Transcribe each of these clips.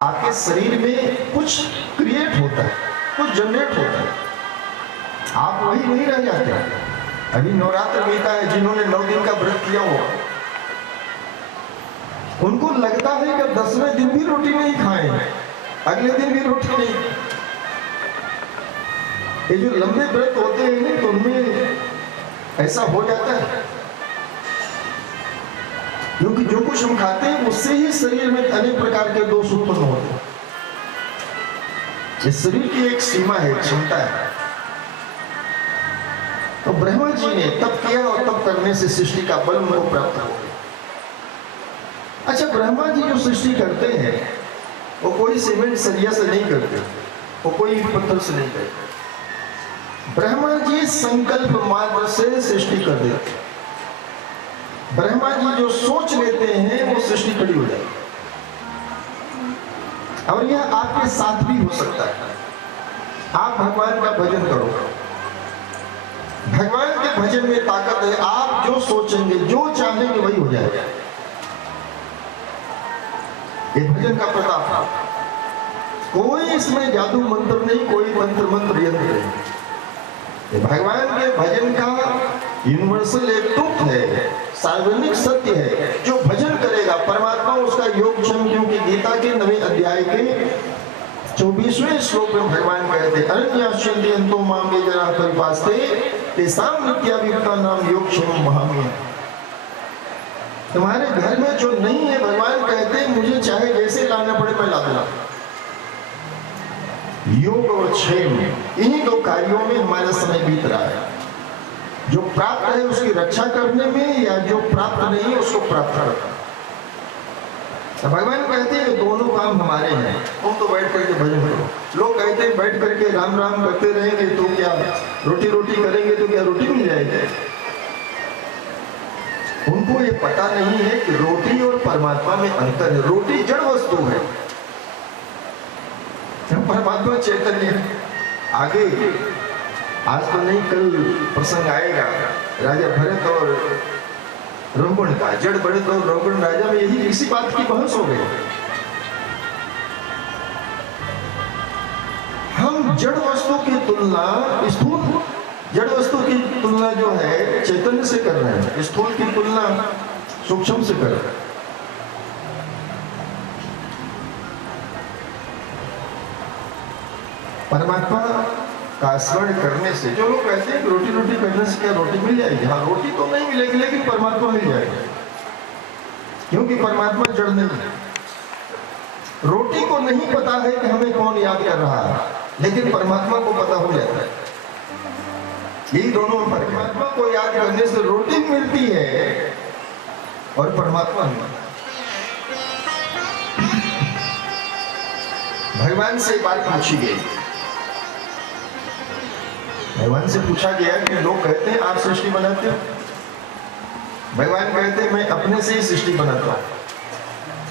आपके शरीर में कुछ क्रिएट होता है, कुछ जनरेट होता है, आप वही नहीं रह जाते। अभी नवरात्र बीता है, जिन्होंने 9 दिन का व्रत किया हो, उनको लगता है कि 10वें दिन भी रोटी नहीं खाएं, अगले दिन भी रोटी नहीं। ये जो लंबे व्रत होते हैं तो उनमें ऐसा हो जाता है, क्योंकि जो कुछ हम खाते हैं उससे ही शरीर में अनेक प्रकार के दोष उत्पन्न होते हैं। इस शरीर की एक सीमा है, क्षमता है। तो ब्रह्मा जी ने तप किया और तप करने से सृष्टि का बल उनको प्राप्त हो गया। अच्छा, ब्रह्मा जी जो सृष्टि करते हैं वो कोई सीमेंट सरिया से नहीं करते, वो कोई पत्थर से नहीं करते। ब्रह्मा जी संकल्प मात्र से सृष्टि कर देते हैं। ब्रह्मा जी जो सोच लेते हैं वो सृष्टि खड़ी हो जाती है। और यह आपके साथ भी हो सकता है। आप भगवान का भजन करो, भगवान के भजन में ताकत है। आप जो सोचेंगे, जो चाहेंगे वही हो जाएगा। ये भजन का प्रताप, कोई इसमें जादू मंत्र नहीं, कोई मंत्र यंत्र नहीं। ये भगवान के भजन का यूनिवर्सल एक ट्रुथ है, सार्वजनिक सत्य है। जो भजन करेगा परमात्मा उसका योगक्षम, क्योंकि गीता के 9वें अध्याय के 24वें श्लोक में भगवान कहते हैं, अरण्याश्यन्ते अन्तो माम ये जना परिपास्ते तेषां नित्याभियुक्ता नाम योगक्षम महामि। तुम्हारे घर में जो नहीं है, भगवान कहते हैं मुझे चाहे जैसे लाना पड़े मैं ला दूंगा। योग और क्षेम, इन्हीं 2 कार्यों में हमारा समय बीत रहा है। जो प्राप्त है उसकी रक्षा करने में, या जो प्राप्त नहीं है उसको प्राप्त करना। तो भगवान कहते हैं दोनों काम हमारे हैं, तुम तो बैठ करके भजन करो। लोग कहते हैं बैठ करके राम राम करते रहेंगे तो क्या रोटी करेंगे तो क्या रोटी मिल जाएगी। उनको ये पता नहीं है कि रोटी और परमात्मा में अंतर है। रोटी जड़ वस्तु है, परमात्मा चैतन्य। आगे आज तो नहीं, कल प्रसंग आएगा राजा भरत और रावण का। जड़ भरत और रावण राजा में यही इसी बात की बहस हो गई। हम जड़ वस्तु की तुलना स्थूल, जड़ वस्तु की तुलना जो है चैतन्य से कर रहे हैं, स्थूल की तुलना सूक्ष्म से कर रहे हैं। परमात्मा का स्मरण करने से, जो लोग कहते हैं कि रोटी करने से क्या रोटी मिल जाएगी? हाँ, रोटी तो नहीं मिलेगी लेकिन परमात्मा मिल जाएगा, क्योंकि परमात्मा जड़ नहीं है। रोटी को नहीं पता है कि हमें कौन याद कर रहा है, लेकिन परमात्मा को पता हो जाता है। यही दोनों, परमात्मा को याद करने से रोटी मिलती है और परमात्मा नहीं। भगवान से बात पूछी गई, भगवान से पूछा गया कि लोग कहते हैं आप सृष्टि बनाते हो। भगवान कहते हैं मैं अपने से ही सृष्टि बनाता हूं।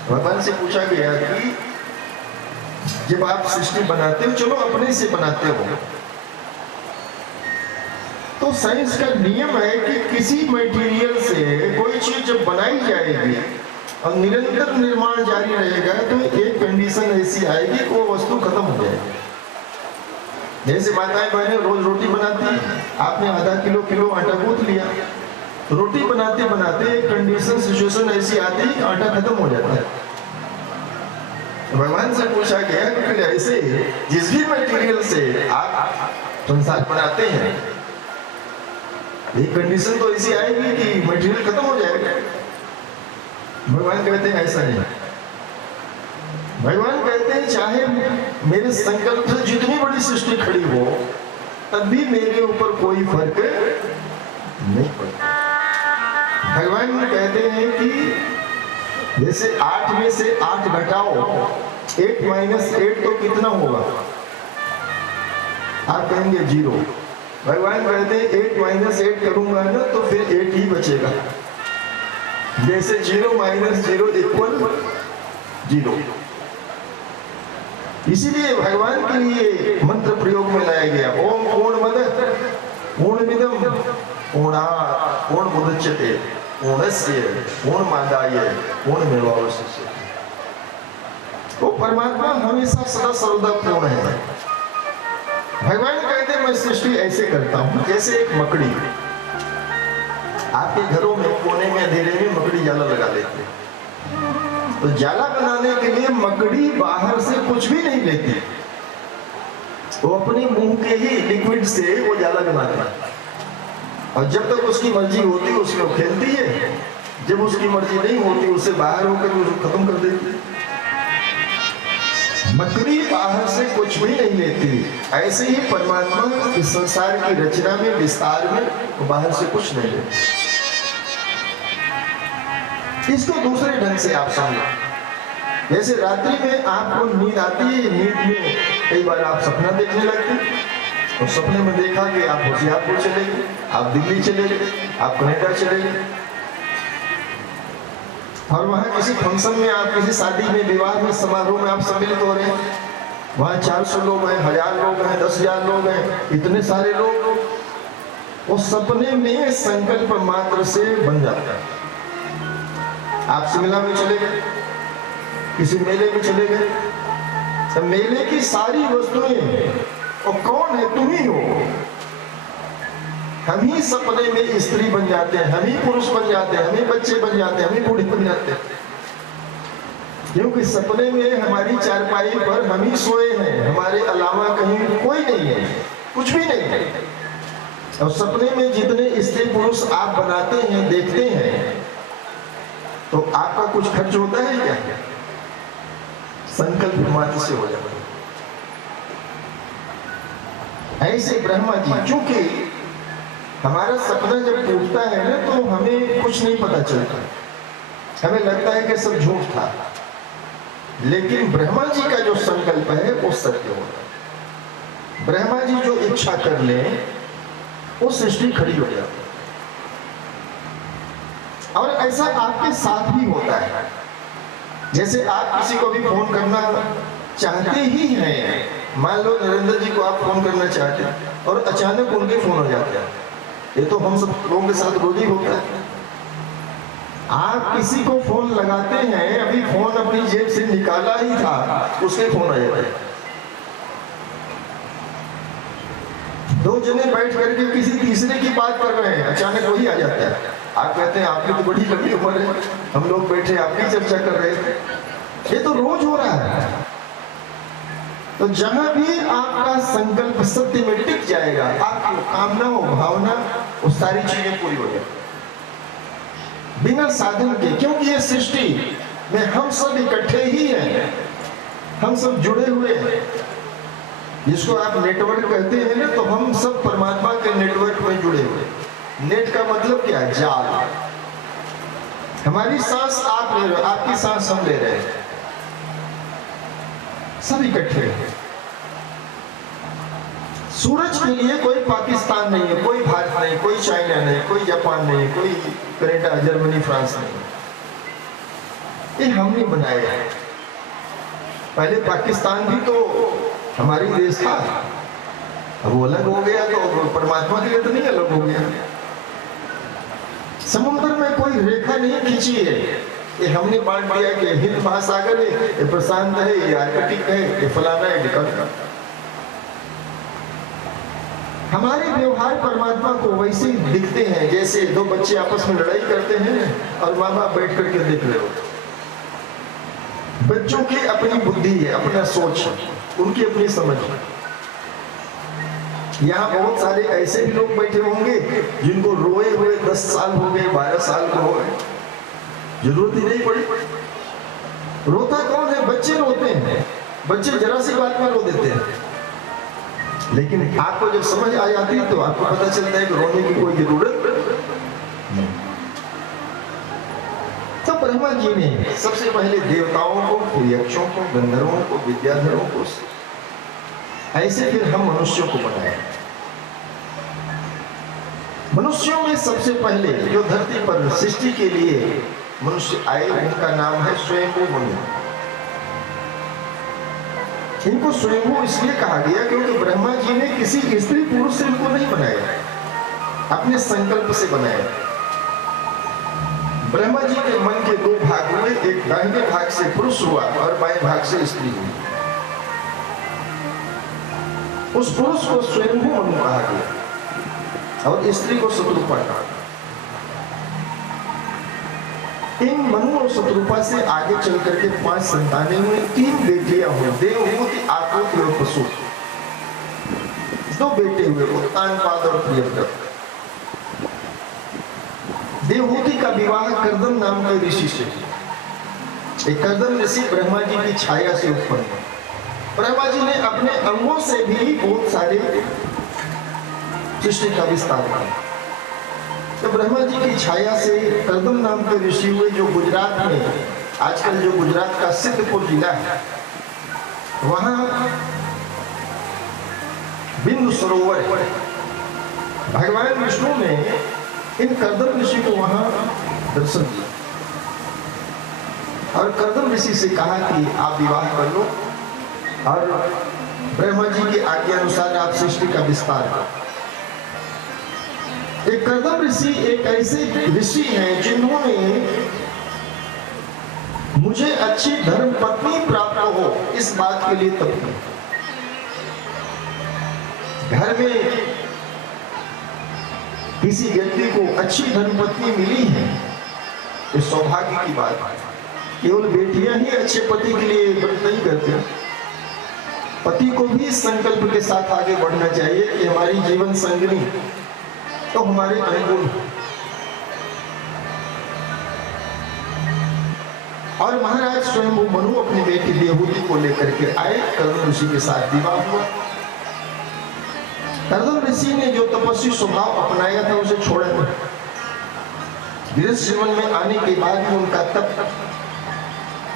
भगवान से पूछा गया कि जब आप सृष्टि बनाते हो, चलो अपने से बनाते हो, तो साइंस का नियम है कि किसी मटेरियल से कोई चीज जब बनाई जाएगी और निरंतर निर्माण जारी रहेगा तो एक कंडीशन ऐसी आएगी कि वो वस्तु खत्म हो जाएगी। जैसे माताएं बहनें रोज रोटी बनाती हैं, आपने आधा किलो आटा गूंथ लिया, रोटी बनाते बनाते एक कंडीशन सिचुएशन ऐसी आती है आटा खत्म हो जाता है। भगवान से पूछा गया कि ऐसे जिस भी मटेरियल से आप संसार बनाते हैं, एक कंडीशन तो ऐसी आएगी कि मटेरियल खत्म हो जाएगा। भगवान कहते हैं ऐसा नहीं। भगवान कहते हैं चाहे मेरे संकल्प से जितनी बड़ी सृष्टि खड़ी हो, तब भी मेरे ऊपर कोई फर्क नहीं पड़ता। भगवान कहते हैं कि जैसे 8 में से 8 घटाओ, 8 माइनस 8 तो कितना होगा? आप कहेंगे 0। भगवान कहते हैं 8 माइनस 8 करूंगा ना तो फिर 8 ही बचेगा। जैसे 0 माइनस 0 इक्वल 0। इसीलिए भगवान के लिए मंत्र प्रयोग में लाया गया, ओम पूर्णमदः पूर्णमिदं पूर्णात् पूर्णमुदच्यते पूर्णस्य पूर्णमादाय पूर्णमेवावशिष्यते। वो परमात्मा हमेशा सदा सर्वदा पूर्ण है। भगवान कहते हैं मैं सृष्टि ऐसे करता हूं जैसे एक मकड़ी। आपके घरों में कोने में अंधेरे में मकड़ी जाला लगा लेते हैं, तो जाला बनाने के लिए मकड़ी बाहर से कुछ भी नहीं लेती, वो अपने मुंह के ही लिक्विड से वो जाला बनाती है, और जब तक उसकी मर्जी होती है उसमें खेलती है, जब उसकी मर्जी नहीं होती उसे बाहर होकर उसको खत्म कर देती है। मकड़ी बाहर से कुछ भी नहीं लेती। ऐसे ही परमात्मा इस संसार की रचना में विस्तार में वो बाहर से कुछ नहीं लेती। इसको दूसरे ढंग से आप समझो, जैसे रात्रि में आपको नींद आती है, नींद में कई बार आप सपना देखने लगते हैं, और सपने में देखा कि आप होशियारपुर चले गए, आप दिल्ली चले गए, आप कनाडा चले गए, और वहां किसी फंक्शन में, आप किसी शादी में, विवाह में, समारोह में आप सम्मिलित हो रहे हैं, वहां 400 लोग हैं, 1000 लोग हैं, 10,000 लोग हैं, इतने सारे लोग वो सपने में संकल्प मात्र से बन जाता है। आप शिमला में चले गए, किसी मेले में चले गए, तो मेले की सारी वस्तुएं और कौन है, तुम ही हो। हम ही सपने में स्त्री बन जाते हैं, हम ही पुरुष बन जाते हैं, हम ही बच्चे बन जाते हैं, हम ही बूढ़े बन जाते हैं, क्योंकि सपने में हमारी चारपाई पर हम ही सोए हैं, हमारे अलावा कहीं कोई नहीं है, कुछ भी नहीं है। और सपने में जितने स्त्री पुरुष आप बनाते हैं, देखते हैं, तो आपका कुछ खर्च होता है क्या? संकल्प मात्र से हो जाता है। ऐसे ब्रह्मा जी, चूंकि हमारा सपना जब टूटता है ना, तो हमें कुछ नहीं पता चलता, हमें लगता है कि सब झूठ था, लेकिन ब्रह्मा जी का जो संकल्प है वो सत्य होता है। ब्रह्मा जी जो इच्छा कर ले वो सृष्टि खड़ी हो जाती है। और ऐसा आपके साथ भी होता है, जैसे आप किसी को भी फोन करना चाहते ही हैं, मान लो नरेंद्र जी को आप फोन करना चाहते हैं और अचानक उनके फोन हो जाते हैं, ये तो हम सब लोगों के साथ रोज ही होता है। आप किसी को फोन लगाते हैं, अभी फोन अपनी जेब से निकाला ही था, उसके फोन आ जाता है। दो जने बैठ करके किसी तीसरे की बात कर रहे हैं, अचानक वही आ जाता है। आप कहते हैं आपकी तो बड़ी लंबी उम्र है, हम लोग बैठे आपकी चर्चा कर रहे थे। ये तो रोज हो रहा है। तो जहां भी आपका संकल्प सत्य में टिक जाएगा, आपकी कामना हो, भावना, वो सारी चीजें पूरी हो जाएगी बिना साधन के, क्योंकि ये सृष्टि में हम सब इकट्ठे ही हैं, हम सब जुड़े हुए हैं। जिसको आप नेटवर्क कहते हैं ना, तो हम सब परमात्मा के नेटवर्क में जुड़े हुए हैं। नेट का मतलब क्या है? जाल। हमारी सांस आप ले रहे हो, आपकी सांस हम ले रहे हैं, सब इकट्ठे हैं। सूरज के लिए कोई पाकिस्तान नहीं है, कोई भारत नहीं, कोई चाइना नहीं, कोई जापान नहीं, कोई कनाडा, जर्मनी, फ्रांस नहीं, ये हमने बनाया है। पहले पाकिस्तान भी तो हमारी देश था, अब वो अलग हो गया, तो परमात्मा के लिए तो नहीं अलग हो गया। समुद्र में कोई रेखा नहीं खींची है, ये हमने बांट दिया कि हिंद महासागर है, ये प्रशांत है, ये आर्कटिक है, ये फलाना है, ढिकाना। हमारे व्यवहार परमात्मा को वैसे ही दिखते हैं जैसे दो बच्चे आपस में लड़ाई करते हैं और माँ बाप बैठ करके देख रहे हो। बच्चों की अपनी बुद्धि है, अपना सोच है, उनकी अपनी समझ है। यहाँ बहुत सारे ऐसे भी लोग बैठे होंगे जिनको रोए हुए 10 साल हो गए, 12 साल को हो गए, जरूरत ही नहीं पड़ी। रोता कौन है? बच्चे रोते हैं। बच्चे जरा सी बात में रो देते हैं, लेकिन आपको जब समझ आ जाती है तो आपको पता चलता है कि रोने की कोई जरूरत नहीं। तो ब्रह्मा जी ने सबसे पहले देवताओं को, फिर यक्षों को, गंधर्वों को, विद्याधरों को, ऐसे फिर हम मनुष्यों को बनाया। मनुष्यों में सबसे पहले जो धरती पर सृष्टि के लिए मनुष्य आए, उनका नाम है स्वयंभू मनु। इनको स्वयंभू इसलिए कहा गया क्योंकि ब्रह्मा जी ने किसी स्त्री पुरुष से इनको नहीं बनाया, अपने संकल्प से बनाया। ब्रह्मा जी के मन के दो भाग हुए, एक दाहिने भाग से पुरुष हुआ और बाएं भाग से स्त्री हुई। उस पुरुष को स्वयंभू मनु कहा गया और स्त्री को शत्रुपा कहा। इन मनु और शत्रुपा से आगे चल करके 5 संतानें हुई, 3 बेटियां हुई, देवहूति, आकृति और पशु। 2 बेटे हुए, उत्तानपाद और प्रियव्रत। देवहूति का विवाह कर्दम नाम के ऋषि से। एक कर्दम ऋषि ब्रह्मा जी की छाया से उत्पन्न हुआ। ब्रह्मा जी ने अपने अंगों से भी बहुत सारे सृष्टि का विस्तार किया। तो ब्रह्मा जी की छाया से कर्दम नाम के ऋषि हुए, जो गुजरात में, आजकल जो गुजरात का सिद्धपुर जिला है, वहां बिंदु सरोवर है। भगवान विष्णु ने इन कर्दम ऋषि को वहां दर्शन दिया और कर्दम ऋषि से कहा कि आप विवाह कर लो और ब्रह्मा जी की आज्ञा अनुसार आप सृष्टि का विस्तार करो। एक कर्दम ऋषि एक ऐसे ऋषि हैं जिन्होंने मुझे अच्छी धर्म पत्नी प्राप्त हो इस बात के लिए तप किया। घर में किसी व्यक्ति को अच्छी धर्मपत्नी मिली है तो सौभाग्य की बात है। केवल बेटियां ही अच्छे पति के लिए व्रत नहीं करते, पति को भी इस संकल्प के साथ आगे बढ़ना चाहिए कि हमारी जीवन संगिनी तो हमारे अनुकूल। और महाराज स्वयं मनु अपनी बेटी देवहूति को लेकर के आए, कर्दम ऋषि के साथ विवाह हुआ। कर्दम ऋषि ने जो तपस्वी स्वभाव अपनाया था उसे छोड़ा नहीं। गृहस्थ जीवन में आने के बाद भी उनका तप,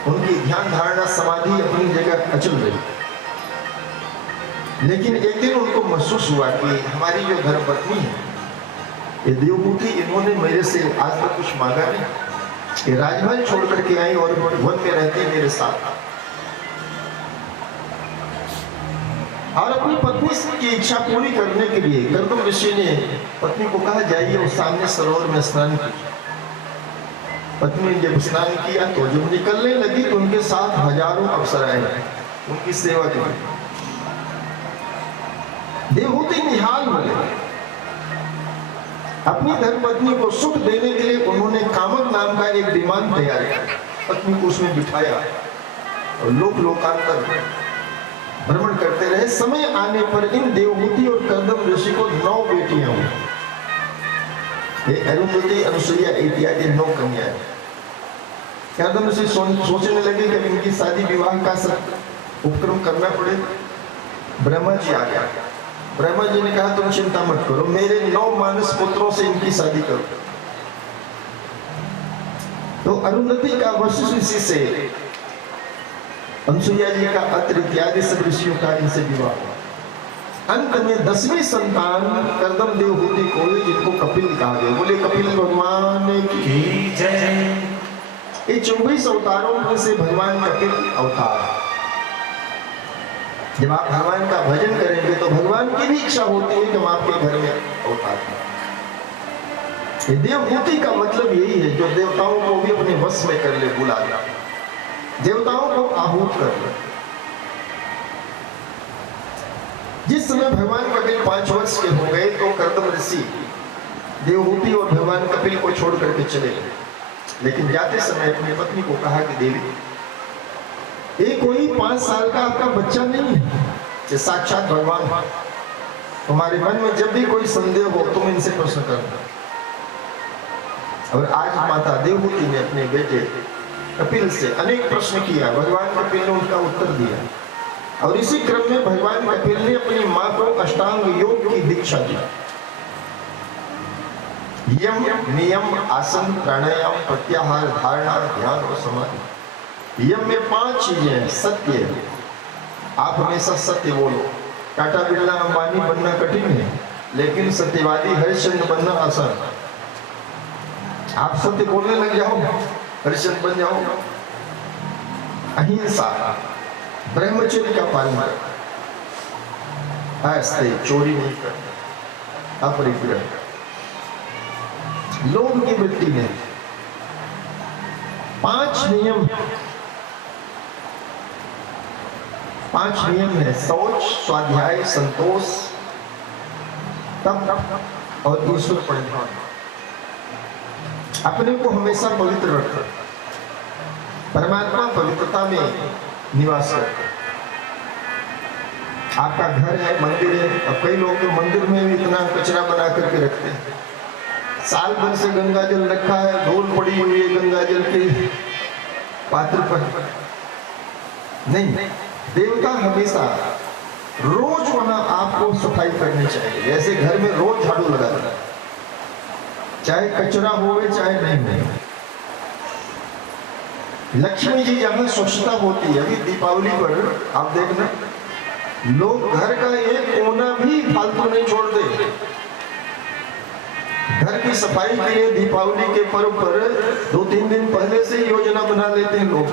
उनकी ध्यान धारणा समाधि अपनी जगह अचल रही। लेकिन एक दिन उनको महसूस हुआ कि हमारी जो धर्मपत्नी है ये देवहूति, इन्होंने मेरे से आज तक कुछ मांगा नहीं, ये राजमहल छोड़ करके आई और वन में रहती मेरे साथ, और अपनी पत्नी की इच्छा पूरी करने के लिए कर्दम ऋषि ने पत्नी को कहा जाइए और सामने सरोवर में स्नान कीजिए। पत्नी ने जब स्नान किया तो जब निकलने लगी तो उनके साथ हजारों अप्सराएं उनकी सेवा की। देवहूति निहाल हो गई। अपनी धर्मपत्नी को सुख देने के लिए उन्होंने कामक नाम का एक विमान तैयार किया, पत्नी को उसमें बिठाया और लोक लोकांतर भ्रमण करते रहे। समय आने पर इन देवहूति और कर्दम ऋषि को 9 बेटियां हुई। अरुंधति, अनुसुईया इत्यादि 9 कन्याएं। कर्दम ऋषि सोचने लगे कि इनकी शादी विवाह का उपक्रम करना पड़े। ब्रह्मा जी आ गया। ब्रह्मा जी ने कहा तुम चिंता मत करो, मेरे 9 मानस पुत्रों से इनकी शादी करो। तो अरुंधति का वशिष्ठ ऋषि से, अनुसुईया जी का अत्रि इत्यादि सब ऋषियों का इनसे विवाह। अंत में 10वीं संतान कर्दम देवहूति को, जिनको कपिल कहा गया। बोले कपिल भगवान की जय। ये 24 अवतारों में से भगवान कपिल अवतार। जब आप भगवान का भजन करेंगे तो भगवान की भी इच्छा होती है कि हम आपके घर में अवतार करें। देवहूति का मतलब यही है जो देवताओं को भी अपने वश में कर ले, बुला ले, देवताओं को आहूत कर ले। जिस समय भगवान कपिल 5 वर्ष के हो गए तो कर्दम ऋषि देवहूति और भगवान कपिल को छोड़ करके चले गए। लेकिन जाते समय अपनी पत्नी को कहा कि देवी, ये कोई 5 साल का आपका बच्चा नहीं है, ये साक्षात भगवान है। तुम्हारे मन में जब भी कोई संदेह हो तुम इनसे प्रश्न करना। और आज माता देवहूति ने अपने बेटे कपिल से अनेक प्रश्न किया, भगवान कपिल ने उनका उत्तर दिया। और इसी क्रम में भगवान कपिल ने अपनी मां को अष्टांग योग की दीक्षा दी। यम, नियम, आसन, प्राणायाम, प्रत्याहार, धारणा, ध्यान और समाधि। यम में 5 चीजें हैं। सत्य, आप हमेशा सत्य बोलो। टाटा बिरला अंबानी बनना कठिन है, लेकिन सत्यवादी हरिश्चंद्र बनना आसान। आप सत्य बोलने लग जाओ, हरिश्चंद्र बन जाओ। अहिंसा, ब्रह्मचर्य का पालन कर, ऐसे चोरी नहीं करना, अपरिग्रह, लोभ की वृत्ति नहीं, 5 नियम, 5 नियम है: शौच, स्वाध्याय, संतोष, तप और ईश्वर प्रणिधान। अपने को हमेशा पवित्र रखो। परमात्मा पवित्रता में निवास करता है। आपका घर है, मंदिर है। अब कई लोग तो मंदिर में भी इतना कचरा बना करके रखते हैं। साल भर से गंगा जल रखा है, धूल पड़ी हुई है गंगा जल के पात्र पर। नहीं, देवता हमेशा रोज वहां आपको सफाई करनी चाहिए। जैसे घर में रोज झाड़ू लगाना है, चाहे कचरा होवे चाहे नहीं हो। लक्ष्मी जी जहां स्वच्छता होती है, अभी दीपावली पर आप देखना, लोग घर का एक कोना भी फालतू नहीं छोड़ते। घर की सफाई के लिए दीपावली के पर्व पर 2-3 दिन पहले से योजना बना लेते हैं लोग।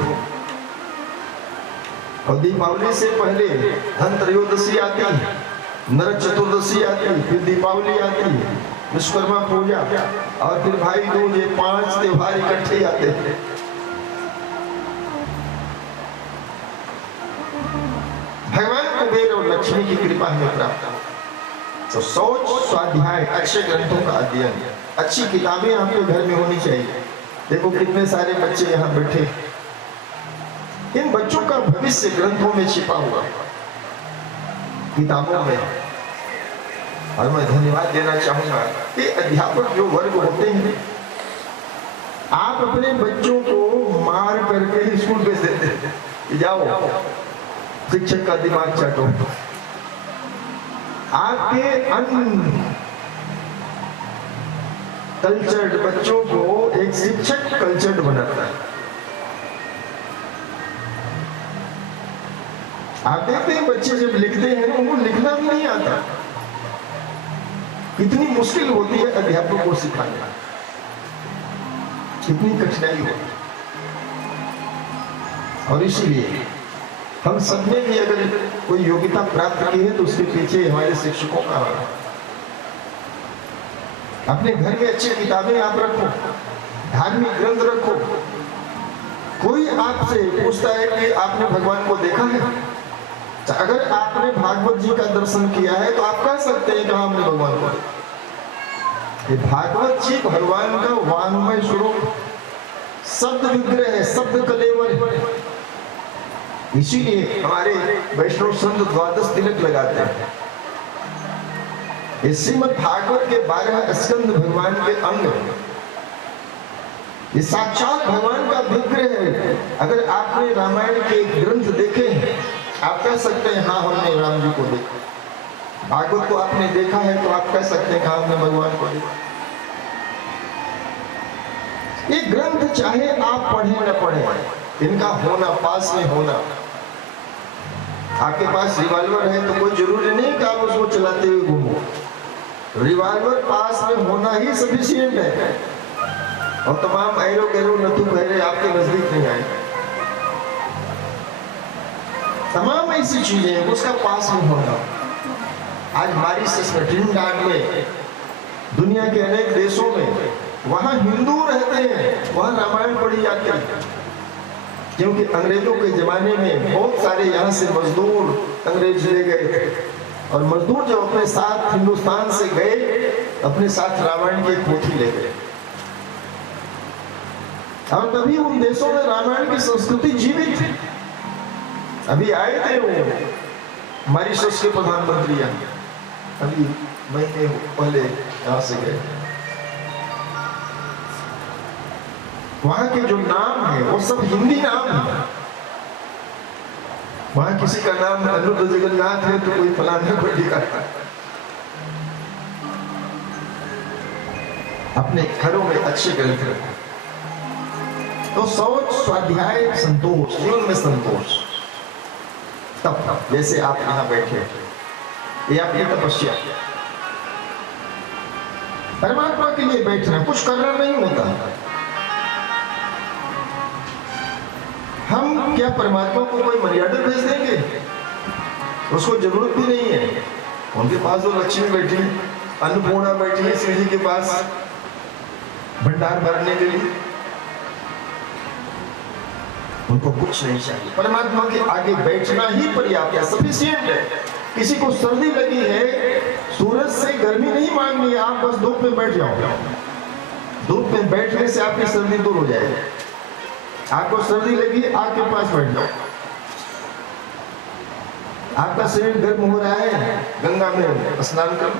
और दीपावली से पहले धनत्रयोदशी आती, नरक चतुर्दशी आती, फिर दीपावली आती, विश्वकर्मा पूजा और फिर भाई दूज, ये 5 त्योहार इकट्ठे आते हैं। भगवान कुबेर और लक्ष्मी की कृपा हमें प्राप्त हो। तो शौच, स्वाध्याय, अच्छे ग्रंथों का अध्ययन, अच्छी किताबें आपके घर में होनी चाहिए। देखो कितने सारे बच्चे यहाँ बैठे, इन बच्चों का भविष्य ग्रंथों में छिपा हुआ, किताबों में। और मैं धन्यवाद देना चाहूंगा कि अध्यापक जो वर्ग होते हैं, आप अपने बच्चों को मार करके स्कूल भेज देते हैं, जाओ शिक्षक का दिमाग चाटो। आपके अनकल्चर्ड बच्चों को एक शिक्षक कल्चर्ड बनाता है। आप देखते हैं बच्चे जब लिखते हैं उनको लिखना भी नहीं आता। इतनी मुश्किल होती है अध्यापक को सिखाना, इतनी कठिनाई होती है। और इसीलिए हम सब ने भी अगर कोई योग्यता प्राप्त की है तो उसके पीछे हमारे शिक्षकों का। अपने घर में अच्छी किताबें आप रखो, धार्मिक ग्रंथ रखो। कोई आपसे पूछता है कि आपने भगवान को देखा है, अगर आपने भागवत जी का दर्शन किया है तो आप कह सकते हैं कि हमने भगवान को देखा। भागवत जी भगवान का वाङ्मय स्वरूप, शब्द विग्रह है, शब्द कलेवर है। इसीलिए हमारे वैष्णव संत 12 तिलक लगाते हैं। इस श्रीमद् भागवत के 12 स्कंद भगवान के अंग, ये साक्षात भगवान का विग्रह है। अगर आपने रामायण के ग्रंथ देखे हैं, आप कह सकते हैं हाँ हमने राम जी को देखा। भागवत को आपने देखा है तो आप कह सकते हैं हाँ हमने भगवान को देखा। ये ग्रंथ चाहे आप पढ़े न पढ़े, इनका होना, पास में होना। आपके पास रिवॉल्वर है तो कोई जरूरी नहीं कि आप उसको चलाते हुए घूमो। रिवॉल्वर पास में होना ही सफिशिएंट है। और तमाम एरो गैरो नथु गहरे आपके नजदीक नहीं आए। तमाम ऐसी चीजें हैं उसका पास में होना। आज मॉरिशस में, ट्रिनिडाड में, दुनिया के अनेक देशों में वहां हिंदू रहते हैं, वहां रामायण पढ़ी जाती है। क्योंकि अंग्रेजों के जमाने में बहुत सारे यहाँ से मजदूर अंग्रेज ले गए थे, और मजदूर जब अपने साथ हिंदुस्तान से गए, अपने साथ रामायण की पोथी ले गए। और तभी उन देशों में रामायण की संस्कृति जीवित थी। अभी आए थे वो मॉरिशस के प्रधानमंत्री, अभी महीने पहले यहाँ से गए। वहां के जो नाम है वो सब हिंदी नाम है। वहां किसी का नाम अनुरुद्ध जगन्नाथ है तो कोई फलाने को दिखाता। अपने घरों में अच्छे ग्रंथ रखो। तो शौच, स्वाध्याय, संतोष, जीवन में संतोष। तब जैसे आप यहाँ बैठे, ये आपकी तपस्या, परमात्मा के लिए बैठना, कुछ करना नहीं होता। हम क्या परमात्मा को कोई मर्यादा भेज देंगे? उसको जरूरत भी नहीं है। उनके पास वो लक्ष्मी बैठी, अन्नपूर्णा बैठी है शिव जी के पास भंडार भरने के लिए। उनको कुछ नहीं चाहिए, परमात्मा के आगे बैठना ही पर्याप्त है, सफिशिएंट है। किसी को सर्दी लगी है, सूरज से गर्मी नहीं मांगनी है, आप बस धूप में बैठ जाओ। धूप में बैठने से आपकी सर्दी दूर हो जाएगी। आपको सर्दी लगी, आग के पास बैठ जाओ। आपका शरीर गर्म हो रहा है, गंगा में स्नान करो।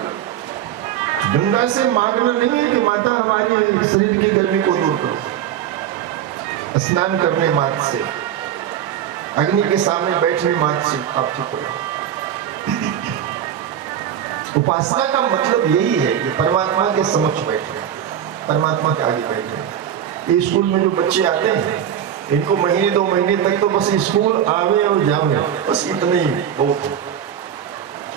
गंगा से मांगना नहीं है कि माता हमारी शरीर की गर्मी को दूर करो। स्नान करने मात्र से, अग्नि के सामने बैठने मात्र से आप ठीक हो। उपासना का मतलब यही है कि परमात्मा के समक्ष बैठे, परमात्मा के आगे बैठे। स्कूल में जो बच्चे आते हैं, इनको महीने 2 महीने तक तो बस स्कूल आवे और जावे, बस इतने ही बहुत।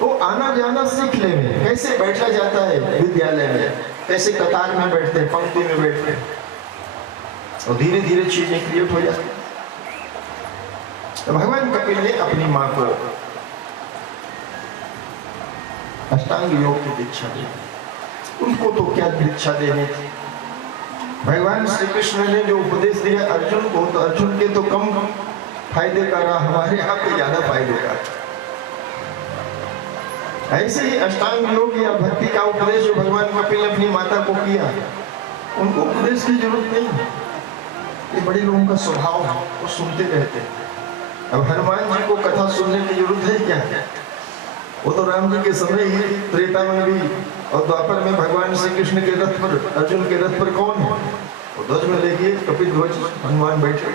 वो आना जाना सीख ले में, कैसे बैठा जाता है विद्यालय में, कैसे कतार में बैठते हैं, पंक्ति में बैठते हैं, और धीरे धीरे चीजें क्रिएट हो जाती। तो भगवान कपिल ने अपनी माँ को अष्टांग योग की दीक्षा दी। उनको तो क्या दीक्षा देनी थी। भगवान श्री कृष्ण ने जो उपदेश दिया अर्जुन को, तो अर्जुन के तो कम फायदे का रहा, हमारे यहाँ पे ज्यादा फायदे का। ऐसे ही अष्टांग योग या भक्ति का उपदेश जो भगवान कपिल ने अपनी माता को किया, उनको उपदेश की जरूरत नहीं है। ये बड़े लोगों का स्वभाव है, वो सुनते रहते हैं। अब हनुमान जी को कथा सुनने की जरूरत है क्या? वो तो राम जी के समय ही त्रेता में भी और द्वापर में भगवान श्री कृष्ण के रथ पर, अर्जुन के रथ पर कौन है? वो ध्वज में लेके कपिल ध्वज हनुमान बैठे।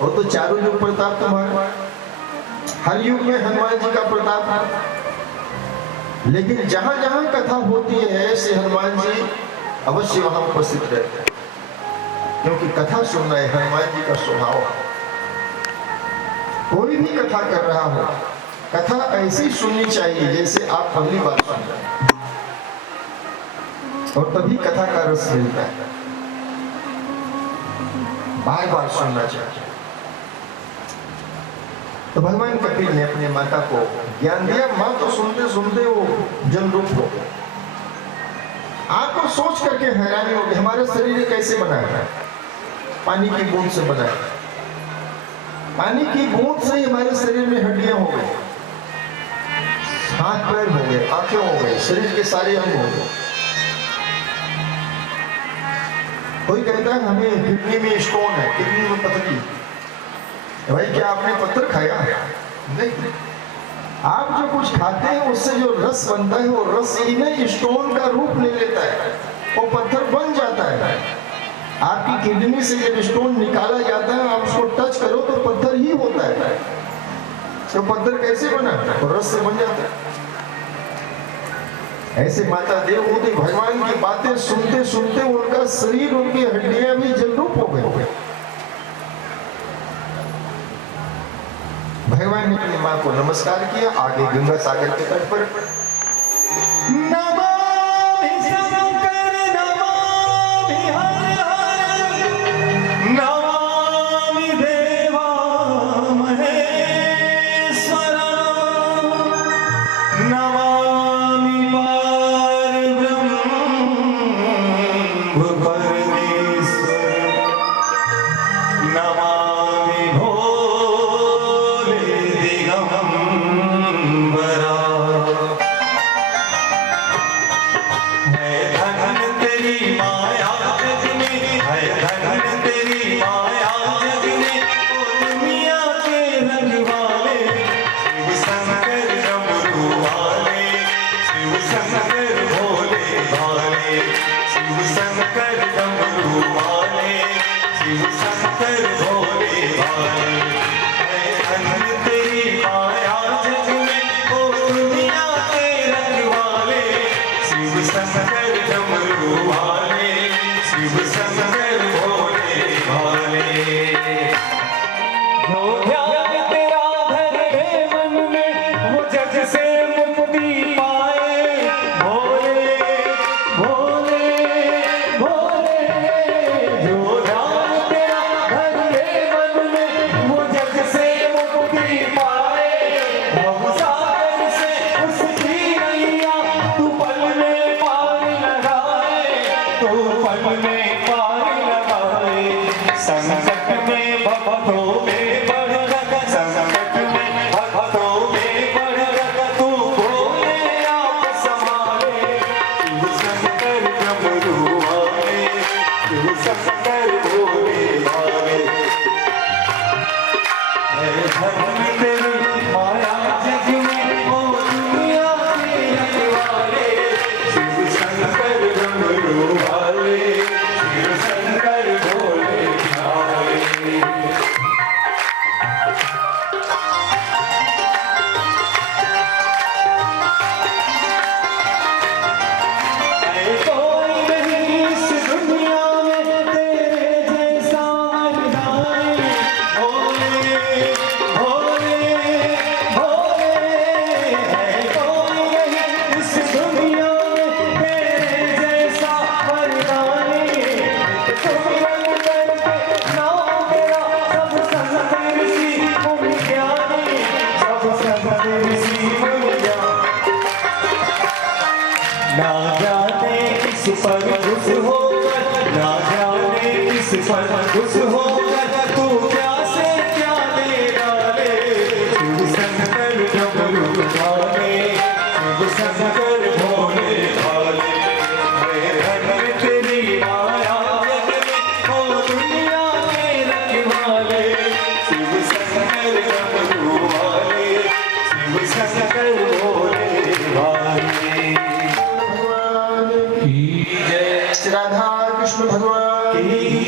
और तो चारों युग प्रताप तुम्हारा, हर युग में हनुमान जी का प्रताप है। लेकिन जहां जहां कथा होती है ऐसे हनुमान जी अवश्य वहां उपस्थित रहते हैं, क्योंकि कथा सुनना है हनुमान जी का स्वभाव। कोई भी कथा कर रहा हो, कथा ऐसी सुननी चाहिए जैसे आप पहली बार सुन रहे हैं, और तभी कथा का रस मिलता है। बार बार सुनना चाहिए। तो भगवान कपिल ने अपने माता को ज्ञान दिया। माँ तो सुनते सुनते वो जल रूप हो गए। आपको सोच करके हैरानी होगी, हमारा शरीर कैसे बना है? पानी की बूंद से बना है। पानी की बूंद से ही हमारे शरीर में हड्डियां हो गई, हाथ पैर हो गए, आंखें हो गई, शरीर के सारे अंग हो गए। कोई कहता है हमें किडनी में स्टोन है, किडनी में पथरी। भाई क्या आपने पत्थर खाया? नहीं। आप जो कुछ खाते हैं उससे जो रस बनता है, वो रस ही नहीं स्टोन का रूप ले लेता है, वो पत्थर बन जाता है। आपकी किडनी से जब स्टोन निकाला जाता है, आप उसको टच करो तो पत्थर ही होता है। तो पत्थर कैसे बना? तो रस से बन जाता है। ऐसे माता देवहूति भगवान की बातें सुनते सुनते उनका शरीर, उनकी हड्डियां भी जलरूप हो गई। भगवान ने अपनी मां को नमस्कार किया। आगे गंगा सागर के तट पर नमामि शंकर नमामि हर हर नमामि देवा महेश्वर नमामि परब्रह्म परमेश्वर नमामि संकट में भव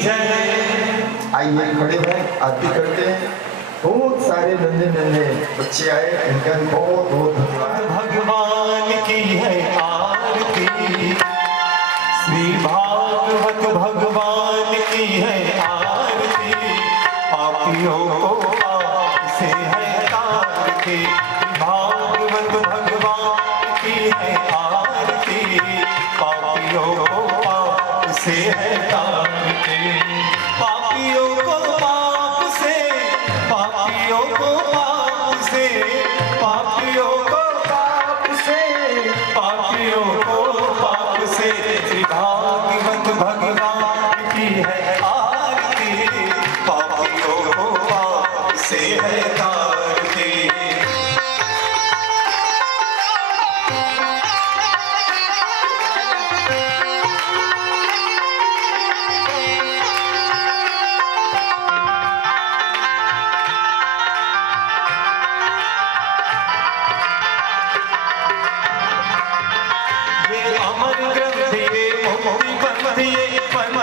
जय। आइए खड़े हैं, आरती करते हैं। बहुत सारे नन्हे नन्हे बच्चे आए, इनका भी बहुत बहुत धन्यवाद। भगवान की है आरती, श्री भागवत भगवान की है आरती, पापियों को पाप से है तारती। भागवत भगवान की है आरती, पापियों को पाप से है तारती। पापियों को पाप से, पापियों को पाप से